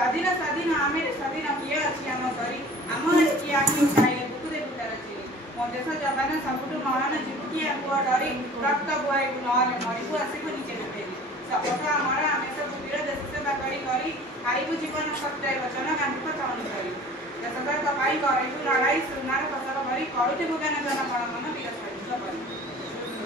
स्वाधीन स्वाधीन आमे स्वाधीन किए अच्छी आम सरी आम किए आम खाइले बुकुदे बुटार अच्छी मो देश जवान सबुठ महान जीवकी आमको डरी रक्त बुआई नहले मरीकु आसिक निजे बेटेली शपथ आमर आम सब वीर देश सेवा करी खाइबू जीवन सत्य वचन गांधी को चाहूँ करी देश पाई करू लड़ाई सुनार फसल करी करुथिबु ज्ञान जन गण मन वीर शहीद करी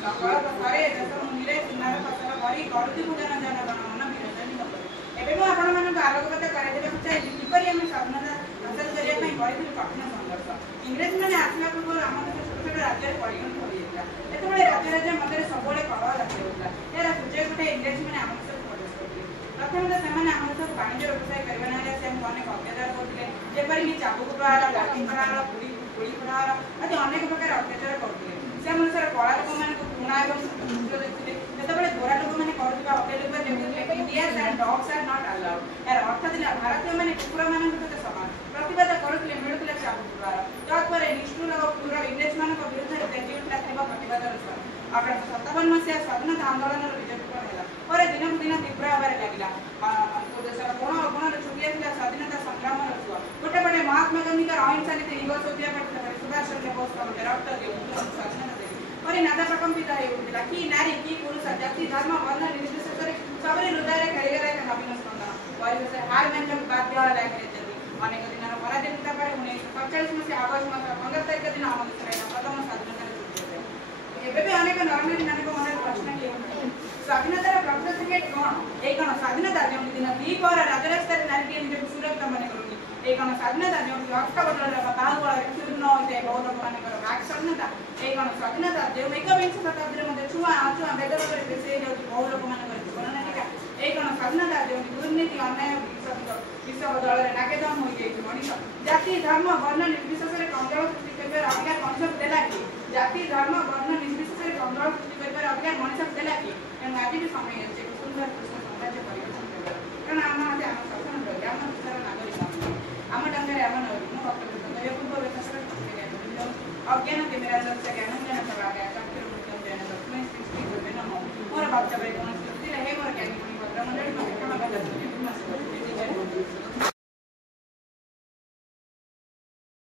संकल्प करे देश मुनिरे सुनार फसल करी करुथिबु ज्ञान जन गण मन वीर शहीद करी एबे मु आपण मानक आलोकगत कराइदेबा चाहिए किपरि आम स्वाधीनता हासिल करने करी कठिन संघर्ष इंग्रेज मैंने आसला पूर्व आम देश छोट छोट राज्य परिगणित हो जाता जो राज्य राज्य मध्य सब कलह जाती होता यार सूचय गोटे इंग्रेज मैंने आम देश प्रवेश करते प्रथम तो से आम देश वाणिज्य व्यवसाय करने ना से अनेक अत्याचार करते जेपरिक चाबुक प्रहार लाठी प्रहार गुड़ी प्रहार आदि अनेक प्रकार अत्याचार करते से अनुसार कला लोक मान पुणा और देखते जो गोरा लोक मैंने करुवा hotel Indians and dogs are not allowed यार अर्थ दिला भारतीय मैंने कुकुर मान सहित सामान प्रतिवाद करुले मिलूला चाबुक द्वारा तत्पर निष्ठुर और क्रूर इंग्रेज मान विरुद्ध तेजी उठा प्रतिवाद स्वर 1857 मसीहा स्वाधीनता आंदोलन विजयपूर्ण है दिन को दिन तीव्र होबार लगे देशर कोण अगुण छुटी आसा स्वाधीनता संग्राम छुआ गोटे पटे महात्मा गांधी अहिंसा नीति निगोष सुभाष चंद्र बोस रक्त दियो स्वाधीनता और नादा प्रकंपित होता कि नारी कि पुरुष जाति धर्म वर्ण निर्विशेष सबरी हृदय खेलगला एक नवीन स्पंदन परिवेश हार मान बाध्य लागे अनेक दिन पराधीनता पर 1947 मसीहा अगस्त मास 15 तारिख दिन आम देश प्रथम स्वाधीनता छुट्टी भी अनेक नॉर्मल मान मन प्रश्न किए स्वाधीनतार प्रकृत टिकेट कौन ये कौन स्वाधीनता जो दिन द्वीपर राजरास्ता नारी निजे सुरक्षा मन करूनी ये कौन स्वाधीनता जो अक्टोबर बाहुबल चूर्ण होता है बहुत लोक मान वाक स्वाधीनता ये कौन स्वाधीनता जो एकविंश शताब्दी छुआ अछुआ भेदभाव बेसी बहु लोक मान जीवन नाटिका ये कौन स्वाधीनता जो दुर्नीति अन्याय विश्व दल में नाकेदम हो मनीष जाति धर्म वर्ण निर्विशेष कंगाल सृष्टि कर अधिकार मनुष्य को देला कि जाति धर्म वर्ण निर्विशेष कंगाल सृष्टि कर अधिकार मनुष्य को देला कि आज भी समय है सुंदर कृष्ण साम्राज्य परिवर्तन कर कारण आम आम शासन रही आम देशर नागरिक आम डंगे आम नगरी मो वक्तव्य पूर्व अज्ञान केमेरा ज्ञान ज्ञान मोर वक्तव्य कौन मोर ज्ञानी भद्रमंडली